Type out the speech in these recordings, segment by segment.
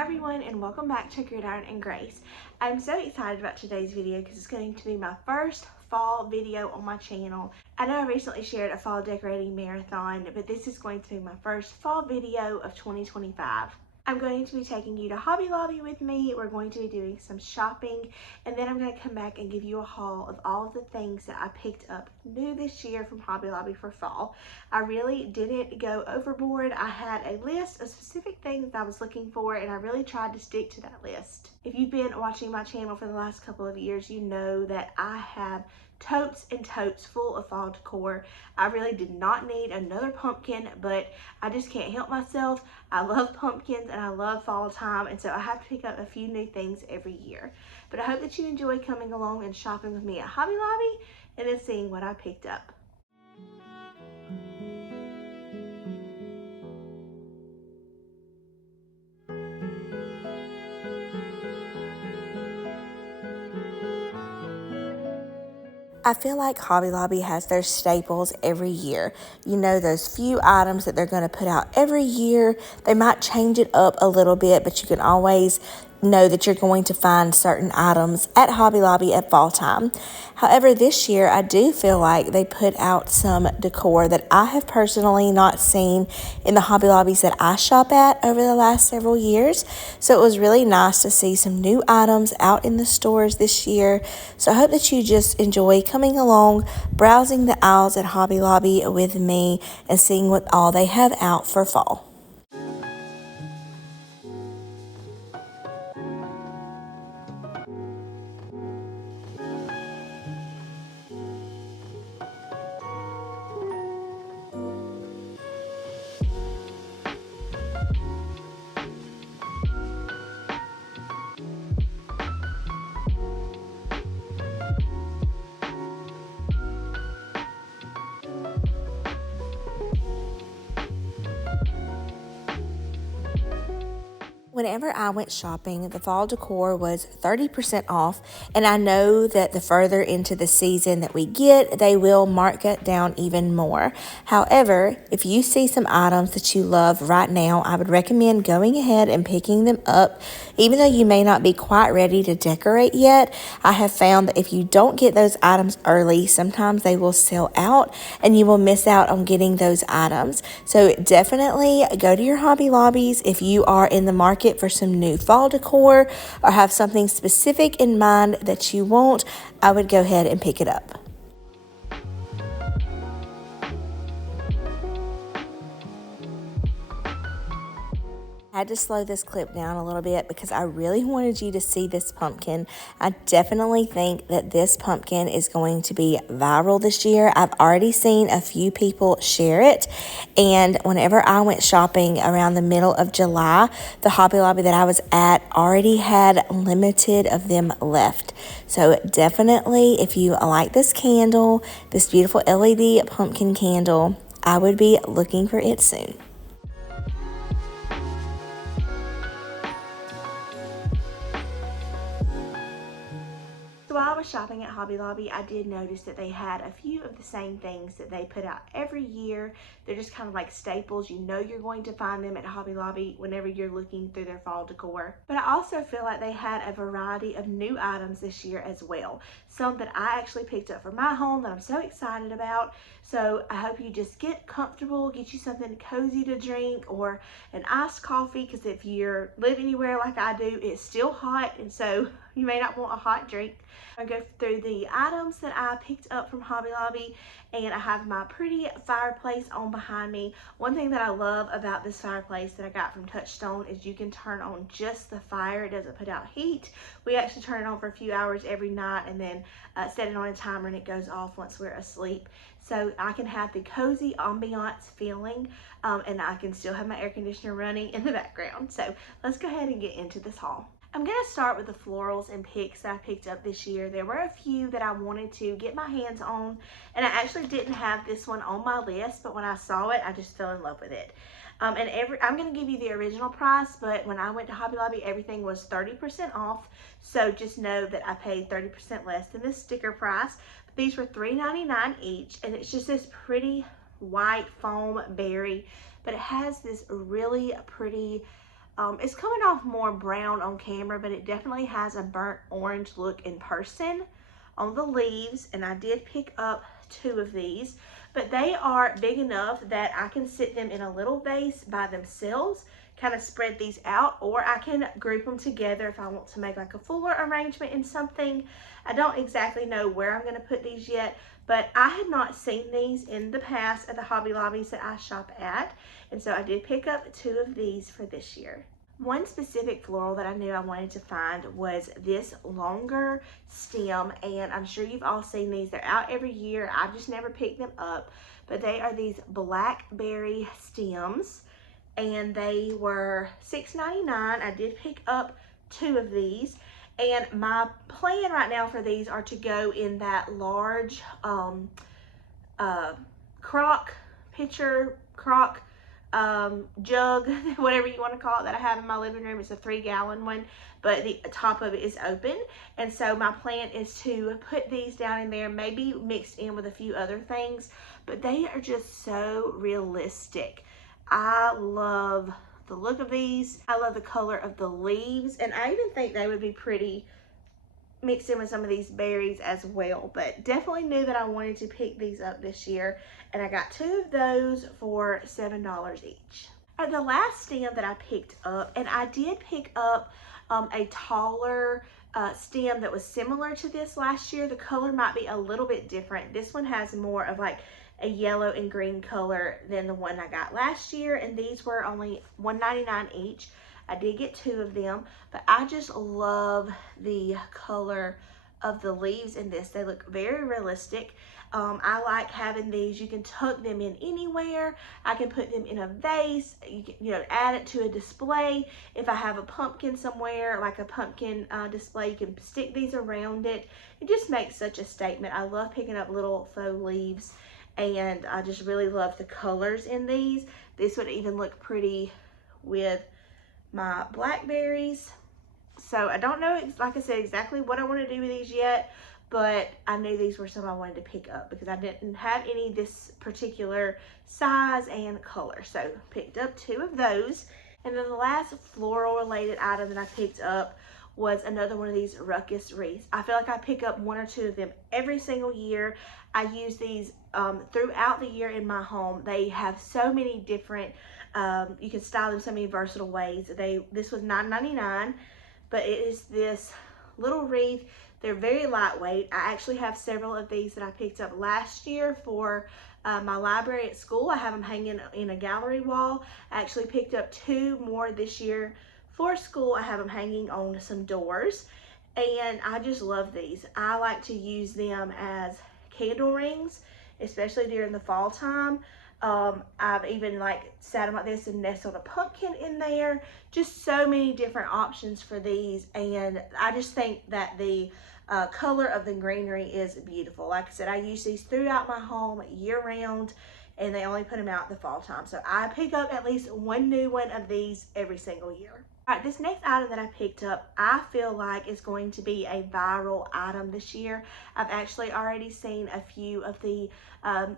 Hi everyone, and welcome back to Gridiron and Grace. I'm so excited about today's video because it's going to be my first fall video on my channel. I know I recently shared a fall decorating marathon, but this is going to be my first fall video of 2025. I'm going to be taking you to Hobby Lobby with me. We're going to be doing some shopping, and then I'm going to come back and give you a haul of all of the things that I picked up new this year from Hobby Lobby for fall. I really didn't go overboard. I had a list of specific things that I was looking for, and I really tried to stick to that list. If you've been watching my channel for the last couple of years, you know that I have totes and totes full of fall decor. I really did not need another pumpkin, but I just can't help myself. I love pumpkins and I love fall time, and so I have to pick up a few new things every year. But I hope that you enjoy coming along and shopping with me at Hobby Lobby and then seeing what I picked up. I feel like Hobby Lobby has their staples every year. You know, those few items that they're going to put out every year. They might change it up a little bit, but you can always know that you're going to find certain items at Hobby Lobby at fall time. However, this year I do feel like they put out some decor that I have personally not seen in the Hobby Lobbies that I shop at over the last several years. So it was really nice to see some new items out in the stores this year. So I hope that you just enjoy coming along, browsing the aisles at Hobby Lobby with me and seeing what all they have out for fall. Whenever I went shopping, the fall decor was 30% off, and I know that the further into the season that we get, they will mark it down even more. However, if you see some items that you love right now, I would recommend going ahead and picking them up. Even though you may not be quite ready to decorate yet, I have found that if you don't get those items early, sometimes they will sell out and you will miss out on getting those items. So definitely go to your Hobby Lobbies if you are in the market for some new fall decor or have something specific in mind that you want. I would go ahead and pick it up. I had to slow this clip down a little bit because I really wanted you to see this pumpkin. I definitely think that this pumpkin is going to be viral this year. I've already seen a few people share it, and whenever I went shopping around the middle of July, the Hobby Lobby that I was at already had limited of them left. So definitely, if you like this candle, this beautiful LED pumpkin candle, I would be looking for it soon. So while I was shopping at Hobby Lobby, I did notice that they had a few of the same things that they put out every year. They're just kind of like staples. You know you're going to find them at Hobby Lobby whenever you're looking through their fall decor. But I also feel like they had a variety of new items this year as well. Some that I actually picked up for my home that I'm so excited about. So I hope you just get comfortable, get you something cozy to drink or an iced coffee, because if you live anywhere like I do, it's still hot, and so you may not want a hot drink. I go through the items that I picked up from Hobby Lobby, and I have my pretty fireplace on behind me. One thing that I love about this fireplace that I got from Touchstone is you can turn on just the fire. It doesn't put out heat. We actually turn it on for a few hours every night and then set it on a timer, and it goes off once we're asleep. So I can have the cozy ambiance feeling, and I can still have my air conditioner running in the background. So let's go ahead and get into this haul. I'm going to start with the florals and picks that I picked up this year. There were a few that I wanted to get my hands on, and I actually didn't have this one on my list, but when I saw it, I just fell in love with it. I'm going to give you the original price, but when I went to Hobby Lobby, everything was 30% off. So just know that I paid 30% less than the sticker price. These were $3.99 each, and it's just this pretty white foam berry, but it has this really pretty It's coming off more brown on camera, but it definitely has a burnt orange look in person on the leaves. And I did pick up 2 of these, but they are big enough that I can sit them in a little vase by themselves, kind of spread these out, or I can group them together if I want to make like a fuller arrangement in something. I don't exactly know where I'm going to put these yet, but I had not seen these in the past at the Hobby Lobbies that I shop at, and so I did pick up 2 of these for this year. One specific floral that I knew I wanted to find was this longer stem, and I'm sure you've all seen these. They're out every year. I've just never picked them up, but they are these Blackberry stems, and they were $6.99. I did pick up 2 of these, and my plan right now for these are to go in that large crock jug, whatever you want to call it, that I have in my living room. It's a 3-gallon one, but the top of it is open. And so my plan is to put these down in there, maybe mixed in with a few other things, but they are just so realistic. I love the look of these. I love the color of the leaves, and I even think they would be pretty mixed in with some of these berries as well. But definitely knew that I wanted to pick these up this year, and I got 2 of those for $7 each. The last stem that I picked up, and I did pick up a taller stem that was similar to this last year. The color might be a little bit different. This one has more of like a yellow and green color than the one I got last year, and these were only $1.99 each. I did get 2 of them, but I just love the color of the leaves in this. They look very realistic. I like having these. You can tuck them in anywhere. I can put them in a vase. You can, add it to a display. If I have a pumpkin somewhere, like a pumpkin display, you can stick these around it. It just makes such a statement. I love picking up little faux leaves, and I just really love the colors in these. This would even look pretty with my blackberries. So I don't know, like I said, exactly what I want to do with these yet, but I knew these were some I wanted to pick up because I didn't have any this particular size and color. So picked up 2 of those. And then the last floral related item that I picked up was another one of these ruckus wreaths. I feel like I pick up 1 or 2 of them every single year. I use these throughout the year in my home. They have so many different, you can style them so many versatile ways. This was $9.99, but it is this little wreath. They're very lightweight. I actually have several of these that I picked up last year for my library at school. I have them hanging in a gallery wall. I actually picked up 2 more this year for school. I have them hanging on some doors, and I just love these. I like to use them as candle rings, especially during the fall time. I've even like sat them like this and nestled a pumpkin in there. Just so many different options for these, and I just think that the color of the greenery is beautiful. Like I said, I use these throughout my home year round, and they only put them out in the fall time. So I pick up at least 1 new one of these every single year. All right, this next item that I picked up, I feel like is going to be a viral item this year. I've actually already seen a few of the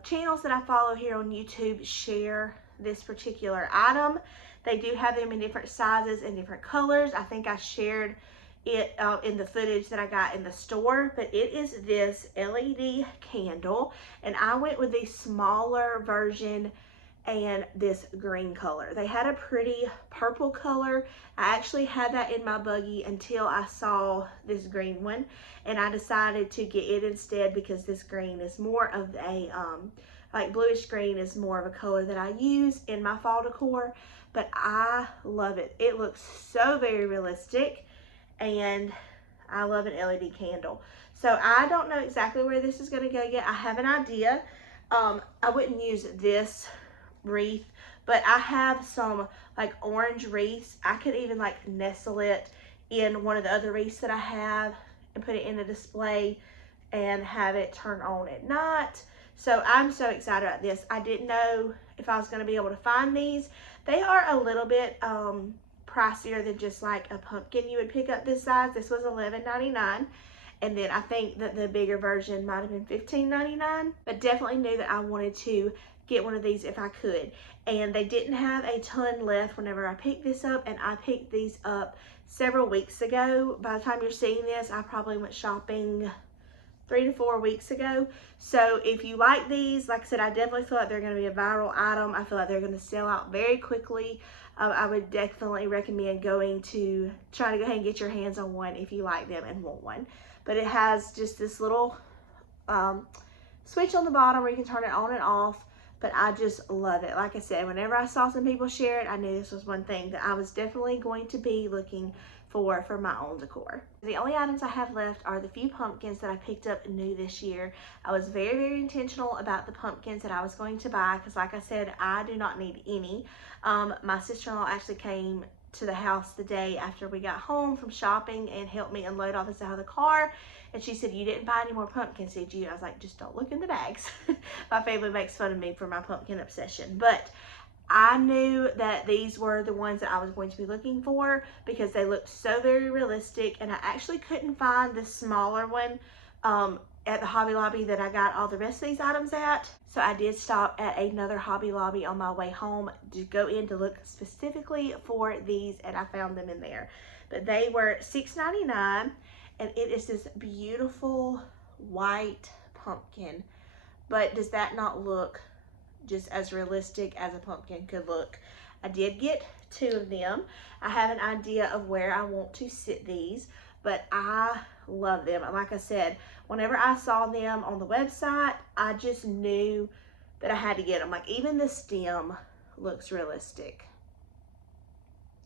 channels that I follow here on YouTube share this particular item. They do have them in different sizes and different colors. I think I shared it in the footage that I got in the store, but it is this LED candle, and I went with the smaller version and this green color. They had a pretty purple color. I actually had that in my buggy until I saw this green one, and I decided to get it instead because this green is more of a like bluish green is more of a color that I use in my fall decor, but I love it. It looks so very realistic, and I love an LED candle. So I don't know exactly where this is going to go yet. I have an idea. I wouldn't use this wreath, but I have some like orange wreaths. I could even like nestle it in one of the other wreaths that I have and put it in a display and have it turn on at night. So I'm so excited about this. I didn't know if I was going to be able to find these. They are a little bit pricier than just like a pumpkin you would pick up this size. This was $11.99. And then I think that the bigger version might have been $15.99, but definitely knew that I wanted to get one of these if I could. And they didn't have a ton left whenever I picked this up, and I picked these up several weeks ago. By the time you're seeing this, I probably went shopping 3 to 4 weeks ago. So if you like these, like I said, I definitely feel like they're going to be a viral item. I feel like they're going to sell out very quickly. I would definitely recommend going to try to go ahead and get your hands on one if you like them and want one. But it has just this little switch on the bottom where you can turn it on and off. But I just love it. Like I said, whenever I saw some people share it, I knew this was one thing that I was definitely going to be looking for my own decor. The only items I have left are the few pumpkins that I picked up new this year. I was very, very intentional about the pumpkins that I was going to buy because, like I said, I do not need any. My sister-in-law actually came to the house the day after we got home from shopping and helped me unload all this out of the car. And she said, "You didn't buy any more pumpkins, did you?" I was like, "Just don't look in the bags." My family makes fun of me for my pumpkin obsession. But I knew that these were the ones that I was going to be looking for because they looked so very realistic. And I actually couldn't find the smaller one at the Hobby Lobby that I got all the rest of these items at. So I did stop at another Hobby Lobby on my way home to go in to look specifically for these, and I found them in there. But they were $6.99, and it is this beautiful white pumpkin. But does that not look just as realistic as a pumpkin could look? I did get 2 of them. I have an idea of where I want to sit these, but I love them. And like I said, whenever I saw them on the website, I just knew that I had to get them. Like, even the stem looks realistic,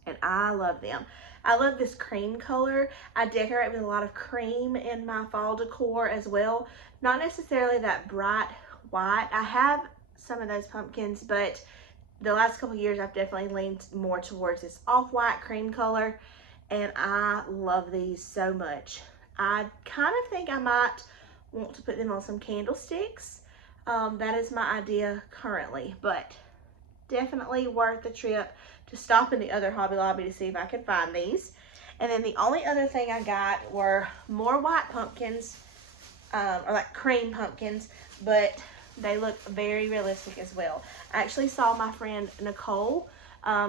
and I love them. I love this cream color. I decorate with a lot of cream in my fall decor as well. Not necessarily that bright white. I have some of those pumpkins, but the last couple of years I've definitely leaned more towards this off-white cream color, and I love these so much. I kind of think I might want to put them on some candlesticks. That is my idea currently, but definitely worth the trip to stop in the other Hobby Lobby to see if I could find these. And then the only other thing I got were more white pumpkins, or like cream pumpkins, but they look very realistic as well. I actually saw my friend Nicole,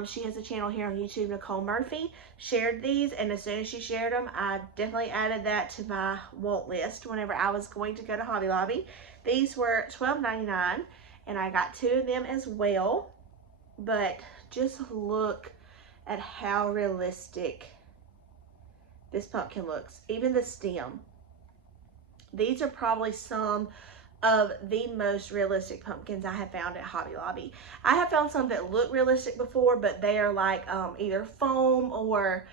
she has a channel here on YouTube, Nicole Murphy, shared these, and as soon as she shared them, I definitely added that to my want list whenever I was going to go to Hobby Lobby. These were $12.99, and I got 2 of them as well. But just look at how realistic this pumpkin looks. Even the stem. These are probably some of the most realistic pumpkins I have found at Hobby Lobby. I have found some that look realistic before, but they are like either foam or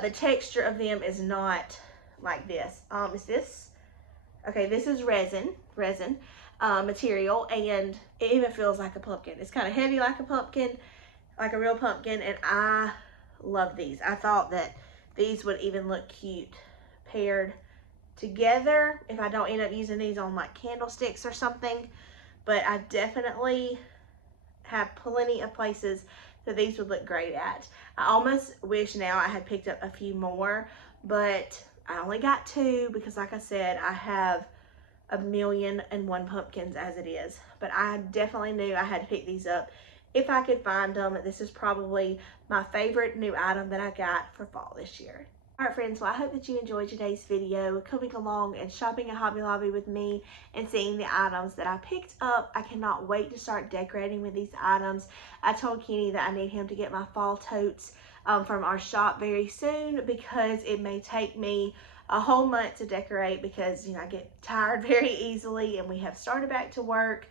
the texture of them is not like this. Is this? Okay, this is resin material, and it even feels like a pumpkin. It's kind of heavy like a pumpkin, like a real pumpkin, and I love these. I thought that these would even look cute paired together if I don't end up using these on like candlesticks or something. But I definitely have plenty of places that these would look great at. I almost wish now I had picked up a few more, but I only got 2 because, like I said, I have 1,000,001 pumpkins as it is. But I definitely knew I had to pick these up if I could find them. This is probably my favorite new item that I got for fall this year. Alright friends, well I hope that you enjoyed today's video, coming along and shopping at Hobby Lobby with me and seeing the items that I picked up. I cannot wait to start decorating with these items. I told Kenny that I need him to get my fall totes from our shop very soon, because it may take me a whole month to decorate, because you know I get tired very easily, and we have started back to work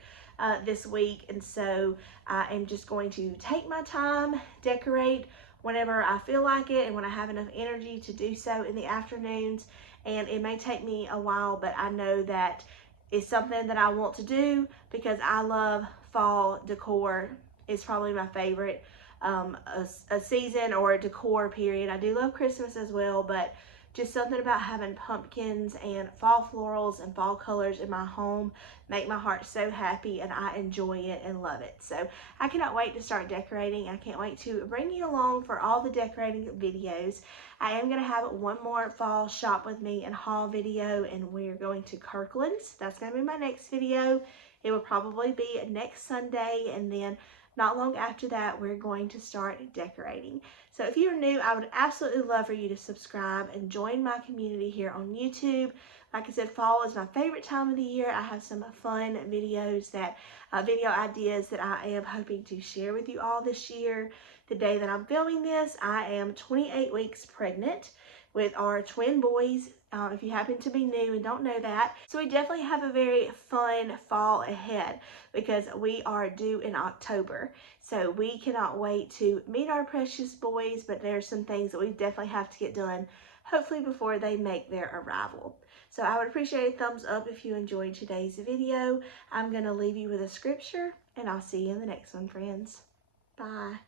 this week, and so I am just going to take my time, decorate whenever I feel like it and when I have enough energy to do so in the afternoons. And it may take me a while, but I know that it's something that I want to do because I love fall decor. It's probably my favorite a season or a decor period. I do love Christmas as well, but just something about having pumpkins and fall florals and fall colors in my home make my heart so happy, and I enjoy it and love it. So I cannot wait to start decorating. I can't wait to bring you along for all the decorating videos. I am going to have one more fall shop with me and haul video, and we're going to Kirkland's. That's going to be my next video. It will probably be next Sunday, and then not long after that, we're going to start decorating. So if you're new, I would absolutely love for you to subscribe and join my community here on YouTube. Like I said, fall is my favorite time of the year. I have some fun videos video ideas that I am hoping to share with you all this year. The day that I'm filming this, I am 28 weeks pregnant with our twin boys, if you happen to be new and don't know that. So we definitely have a very fun fall ahead because we are due in October. So we cannot wait to meet our precious boys, but there's some things that we definitely have to get done, hopefully before they make their arrival. So I would appreciate a thumbs up if you enjoyed today's video. I'm going to leave you with a scripture, and I'll see you in the next one, friends. Bye.